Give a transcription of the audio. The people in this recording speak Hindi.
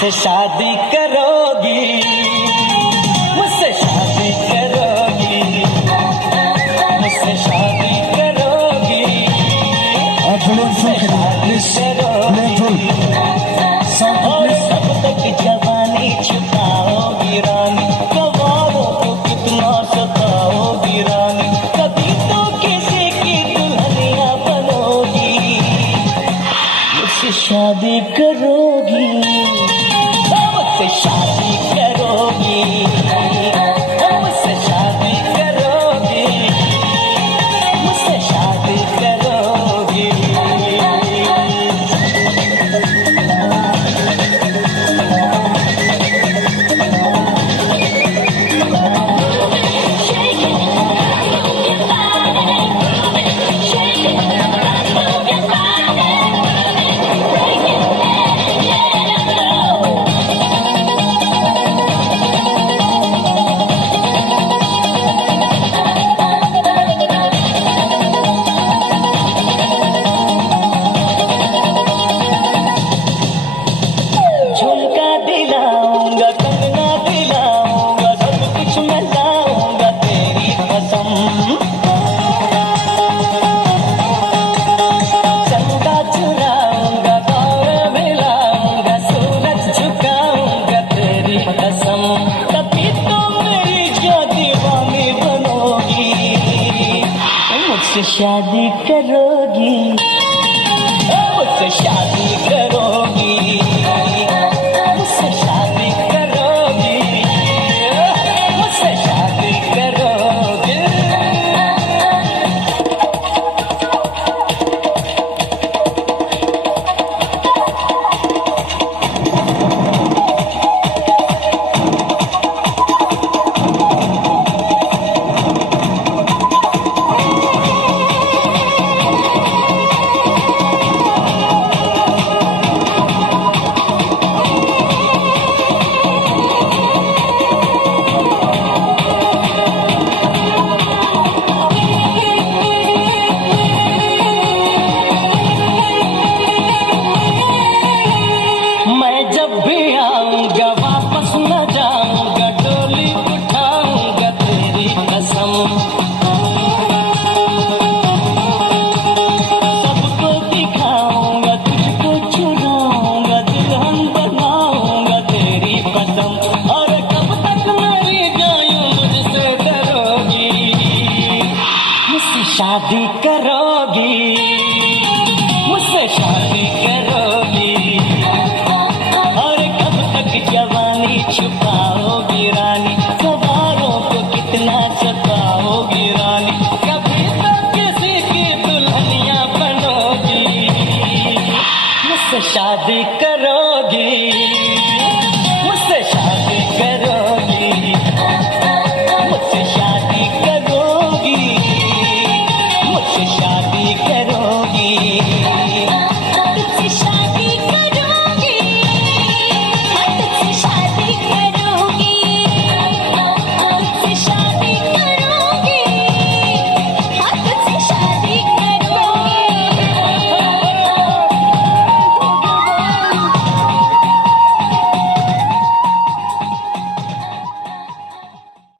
मुझसे शादी करोगी, मुझसे शादी करोगी, मुझसे शादी करोगी, मुझसे शादी करोगी, और कब तक जवानी छुपाओगी रानी, कवालों को कितना सताओगी रानी, कभी तो किसी की दुल्हनिया बनोगी, मुझसे शादी करोगी, मुझसे शादी करोगी, मुझसे शादी करोगी, मुझसे शादी करोगी। झुमका दिलाऊंगा, कंगना दिलाऊंगा, सब कुछ मैं लाऊंगा तेरी कसम, चंदा चुराऊंगा, दौरे मिलाऊंगा, सूरज झुकाऊंगा तेरी कसम, तभी तो मेरी जो दीवानी बनोगी, मुझसे शादी करोगी, मुझसे शादी करोगी, मुझसे शादी करोगी, मुझसे शादी करोगी। मैं जब भी